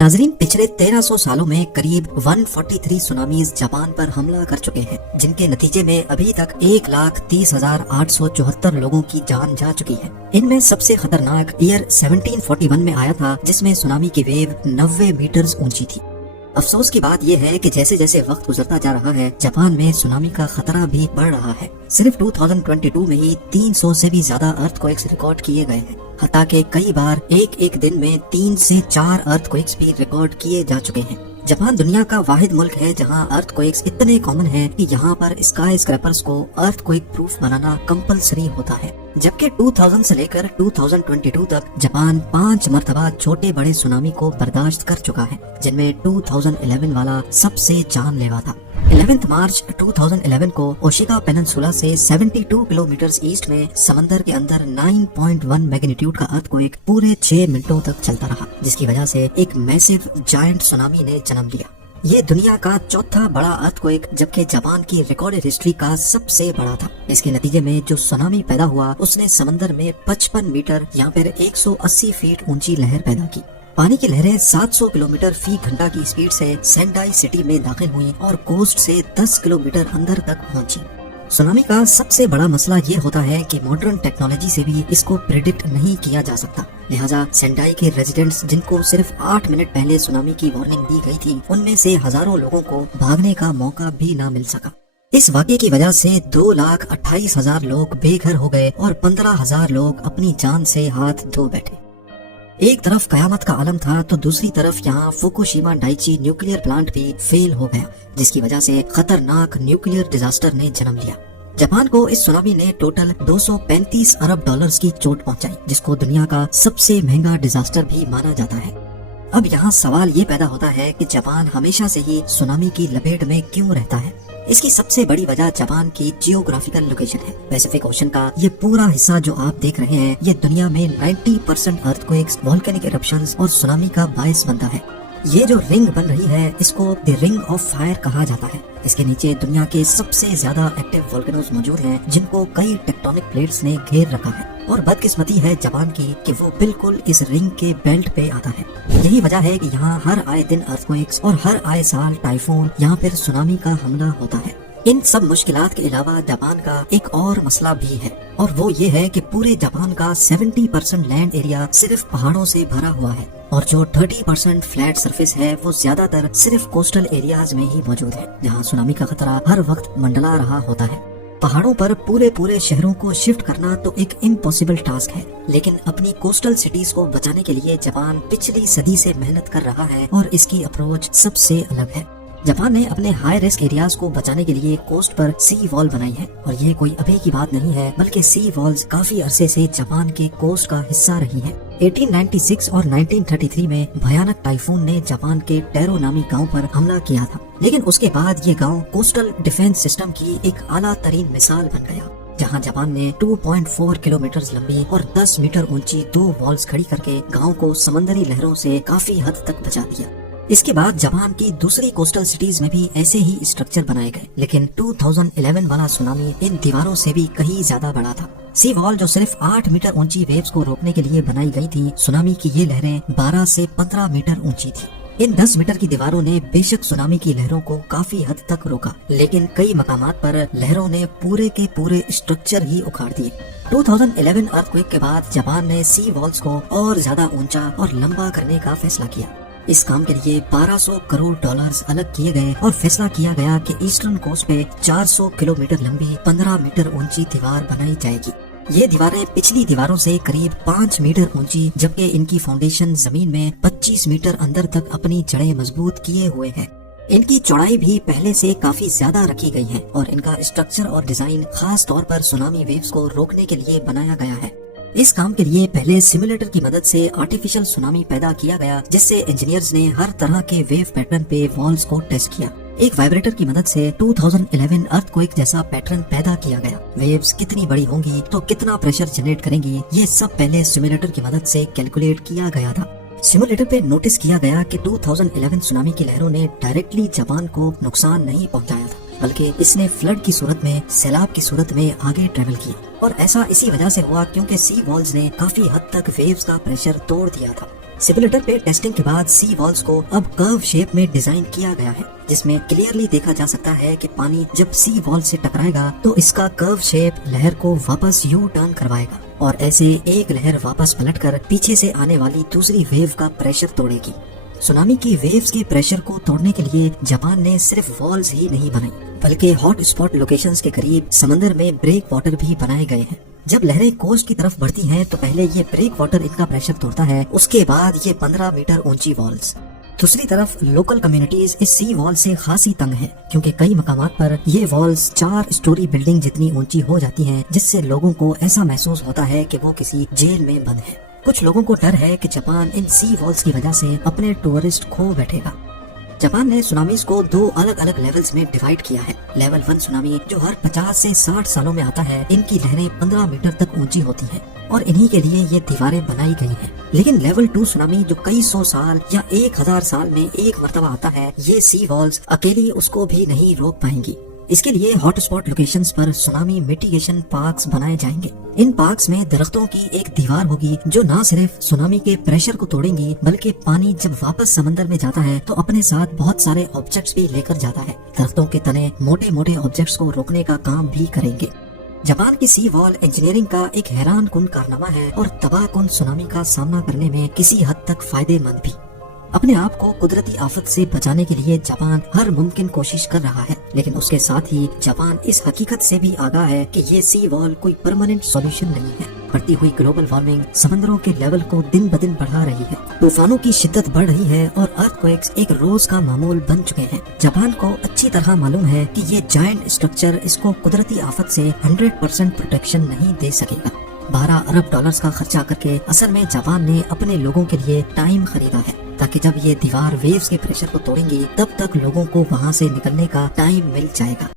नाजरीन, पिछले 1300 सालों में करीब 143 सुनामीज जापान पर हमला कर चुके हैं, जिनके नतीजे में अभी तक 1,30,874 लोगों की जान जा चुकी है। इनमें सबसे खतरनाक ईयर 1741 में आया था, जिसमें सुनामी की वेव 90 मीटर ऊंची थी। अफसोस की बात यह है कि जैसे जैसे वक्त गुजरता जा रहा है, जापान में सुनामी का खतरा भी बढ़ रहा है। सिर्फ 2022 में ही 300 से भी ज्यादा अर्थक्वेक्स रिकॉर्ड किए गए हैं। हत्ता के कई बार एक दिन में 3 से 4 अर्थक्वेक्स भी रिकॉर्ड किए जा चुके हैं। जापान दुनिया का वाहिद मुल्क है जहां अर्थक्वेक्स इतने कॉमन हैं कि यहां पर स्काई स्क्रैपर्स को अर्थक्वेक प्रूफ बनाना कंपलसरी होता है। जबकि 2000 से लेकर 2022 तक जापान 5 मरतबा छोटे बड़े सुनामी को बर्दाश्त कर चुका है, जिनमें 2011 वाला सबसे जानलेवा था। 11 मार्च 2011 को ओशिका पेनिनसुला से 72 किलोमीटर ईस्ट में समंदर के अंदर 9.1 मैग्नीट्यूड का अर्थक्वेक पूरे 6 मिनटों तक चलता रहा, जिसकी वजह से एक मैसिव जायंट सुनामी ने जन्म लिया। ये दुनिया का चौथा बड़ा अर्थक्वेक, जबकि जापान की रिकॉर्डेड हिस्ट्री का सबसे बड़ा था। इसके नतीजे में जो सुनामी पैदा हुआ, उसने समंदर में 55 मीटर या फिर 180 फीट ऊंची लहर पैदा की। पानी की लहरें 700 किलोमीटर फी घंटा की स्पीड से सेंडाई सिटी में दाखिल हुई और कोस्ट से 10 किलोमीटर अंदर तक पहुंची। सुनामी का सबसे बड़ा मसला ये होता है कि मॉडर्न टेक्नोलॉजी से भी इसको प्रिडिक्ट नहीं किया जा सकता। लिहाजा सेंडाई के रेजिडेंट्स, जिनको सिर्फ 8 मिनट पहले सुनामी की वार्निंग दी गई थी, उनमें से हजारों लोगों को भागने का मौका भी न मिल सका। इस वाक़े की वजह से 2,28,000 लोग बेघर हो गए और 15,000 लोग अपनी जान से हाथ धो बैठे। एक तरफ कयामत का आलम था, तो दूसरी तरफ यहाँ फुकुशिमा डाइची न्यूक्लियर प्लांट भी फेल हो गया, जिसकी वजह से खतरनाक न्यूक्लियर डिजास्टर ने जन्म लिया। जापान को इस सुनामी ने टोटल 235 अरब डॉलर्स की चोट पहुंचाई, जिसको दुनिया का सबसे महंगा डिजास्टर भी माना जाता है। अब यहाँ सवाल ये पैदा होता है कि जापान हमेशा से ही सुनामी की लपेट में क्यों रहता है। इसकी सबसे बड़ी वजह जापान की जियोग्राफिकल लोकेशन है। पैसिफिक ओशन का ये पूरा हिस्सा जो आप देख रहे हैं, ये दुनिया में 90% अर्थक्वेक्स, वोल्केनिक इरप्शंस और सुनामी का बायस बनता है। ये जो रिंग बन रही है, इसको द रिंग ऑफ फायर कहा जाता है। इसके नीचे दुनिया के सबसे ज्यादा एक्टिव वोल्केनोज मौजूद हैं, जिनको कई टेक्टोनिक प्लेट्स ने घेर रखा है। और बदकिस्मती है जापान की कि वो बिल्कुल इस रिंग के बेल्ट पे आता है। यही वजह है कि यहाँ हर आए दिन अर्थक्वेक्स और हर आए साल टाइफून या फिर सुनामी का हमला होता है। इन सब मुश्किलात के अलावा जापान का एक और मसला भी है, और वो ये है कि पूरे जापान का 70% लैंड एरिया सिर्फ पहाड़ों से भरा हुआ है, और जो 30% फ्लैट सरफेस है, वो ज्यादातर सिर्फ कोस्टल एरियाज में ही मौजूद है, जहाँ सुनामी का खतरा हर वक्त मंडला रहा होता है। पहाड़ों पर पूरे शहरों को शिफ्ट करना तो एक इम्पॉसिबल टास्क है, लेकिन अपनी कोस्टल सिटीज को बचाने के लिए जापान पिछली सदी से मेहनत कर रहा है, और इसकी अप्रोच सबसे अलग है। जापान ने अपने हाई रिस्क एरियाज को बचाने के लिए कोस्ट पर सी वॉल बनाई है, और ये कोई अभी की बात नहीं है, बल्कि सी वॉल्स काफी अरसे से जापान के कोस्ट का हिस्सा रही हैं। 1896 और 1933 में भयानक टाइफून ने जापान के टेरो नामी गांव पर हमला किया था, लेकिन उसके बाद ये गांव कोस्टल डिफेंस सिस्टम की एक आला तरीन मिसाल बन गया, जहां जापान ने 2.4 किलोमीटर लंबी और 10 मीटर ऊंची 2 वॉल्स खड़ी करके गांव को समंदरी लहरों से काफी हद तक बचा दिया। इसके बाद जापान की दूसरी कोस्टल सिटीज में भी ऐसे ही स्ट्रक्चर बनाए गए, लेकिन 2011 वाला सुनामी इन दीवारों से भी कहीं ज्यादा बड़ा था। सी वॉल जो सिर्फ 8 मीटर ऊंची वेव्स को रोकने के लिए बनाई गई थी, सुनामी की ये लहरें 12 से 15 मीटर ऊंची थी। इन 10 मीटर की दीवारों ने बेशक सुनामी की लहरों को काफी हद तक रोका, लेकिन कई मकामात पर लहरों ने पूरे के पूरे स्ट्रक्चर ही उखाड़ दिए। 2011 अर्थक्वेक के बाद जापान ने सी वॉल्स को और ज्यादा ऊंचा और लंबा करने का फैसला किया। इस काम के लिए 1200 करोड़ डॉलर्स अलग किए गए, और फैसला किया गया कि ईस्टर्न कोस्ट पे 400 किलोमीटर लंबी 15 मीटर ऊंची दीवार बनाई जाएगी। ये दीवारें पिछली दीवारों से करीब 5 मीटर ऊंची, जबकि इनकी फाउंडेशन जमीन में 25 मीटर अंदर तक अपनी जड़ें मजबूत किए हुए है। इनकी चौड़ाई भी पहले से काफी ज्यादा रखी गई है, और इनका स्ट्रक्चर और डिजाइन खास तौर पर सुनामी वेव्स को रोकने के लिए बनाया गया है। इस काम के लिए पहले सिमुलेटर की मदद से आर्टिफिशियल सुनामी पैदा किया गया, जिससे इंजीनियर्स ने हर तरह के वेव पैटर्न पे वॉल्स को टेस्ट किया। एक वाइब्रेटर की मदद से 2011 अर्थक्वेक जैसा पैटर्न पैदा किया गया। वेव्स कितनी बड़ी होंगी तो कितना प्रेशर जनरेट करेंगी, ये सब पहले सिमुलेटर की मदद से कैलकुलेट किया गया था। सिमुलेटर पे नोटिस किया गया कि 2011 सुनामी की लहरों ने डायरेक्टली जापान को नुकसान नहीं पहुंचाया था, बल्कि इसने फ्लड की सूरत में, सैलाब की सूरत में आगे ट्रेवल किया। और ऐसा इसी वजह से हुआ क्योंकि सी वॉल्स ने काफी हद तक वेव्स का प्रेशर तोड़ दिया था। सिमुलेटर पे टेस्टिंग के बाद सी वॉल्स को अब कर्व शेप में डिजाइन किया गया है, जिसमें क्लियरली देखा जा सकता है कि पानी जब सी वॉल से टकराएगा तो इसका कर्व शेप लहर को वापस यू टर्न करवाएगा और ऐसे एक लहर वापस पलटकर पीछे से आने वाली दूसरी वेव का प्रेशर तोड़ेगी। सुनामी की वेव्स के प्रेशर को तोड़ने के लिए जापान ने सिर्फ वॉल्स ही नहीं बनाई, बल्कि हॉट स्पॉट लोकेशंस के करीब समंदर में ब्रेक वाटर भी बनाए गए हैं। जब लहरें कोस्ट की तरफ बढ़ती हैं तो पहले ये ब्रेक वाटर इनका प्रेशर तोड़ता है, उसके बाद ये 15 मीटर ऊंची वॉल्स। दूसरी तरफ लोकल कम्युनिटीज इस सी वॉल से खासी तंग है, क्योंकि कई मकामात पर ये वॉल्स 4 स्टोरी बिल्डिंग जितनी ऊंची हो जाती हैं, जिससे लोगों को ऐसा महसूस होता है कि वो किसी जेल में बंद है। कुछ लोगों को डर है कि जापान इन सी वॉल्स की वजह से अपने टूरिस्ट खो बैठेगा। जापान ने सुनामीज को 2 अलग अलग लेवल्स में डिवाइड किया है। लेवल 1 सुनामी जो हर 50 से 60 सालों में आता है, इनकी लहरें 15 मीटर तक ऊंची होती हैं और इन्हीं के लिए ये दीवारें बनाई गई हैं। लेकिन लेवल 2 सुनामी जो कई 100 साल या 1000 साल में एक मर्तबा आता है, ये सी वॉल्स अकेली उसको भी नहीं रोक पाएंगी। इसके लिए हॉटस्पॉट लोकेशंस पर सुनामी मिटिगेशन पार्क्स बनाए जाएंगे। इन पार्क्स में दरख्तों की एक दीवार होगी जो न सिर्फ सुनामी के प्रेशर को तोड़ेंगी, बल्कि पानी जब वापस समंदर में जाता है तो अपने साथ बहुत सारे ऑब्जेक्ट्स भी लेकर जाता है। दरख्तों के तने मोटे मोटे ऑब्जेक्ट्स को रोकने का काम भी करेंगे। जापान की सी वॉल इंजीनियरिंग का एक हैरान कुन कारनामा है और तबाह कुन सुनामी का सामना करने में किसी हद तक फायदेमंद भी। अपने आप को कुदरती आफत से बचाने के लिए जापान हर मुमकिन कोशिश कर रहा है, लेकिन उसके साथ ही जापान इस हकीकत से भी आगाह है कि ये सी वॉल कोई परमानेंट सॉल्यूशन नहीं है। बढ़ती हुई ग्लोबल वार्मिंग समंदरों के लेवल को दिन ब दिन बढ़ा रही है, तूफानों की शिद्दत बढ़ रही है और अर्थक्वेक्स एक रोज का मामूल बन चुके हैं। जापान को अच्छी तरह मालूम है कि ये जायंट स्ट्रक्चर इसको कुदरती आफत से 100% प्रोटेक्शन नहीं दे सकेगा। 12 अरब डॉलर्स का खर्चा करके असल में जापान ने अपने लोगों के लिए टाइम खरीदा है, ताकि जब ये दीवार वेव्स के प्रेशर को तोड़ेंगी तब तक लोगों को वहाँ से निकलने का टाइम मिल जाएगा।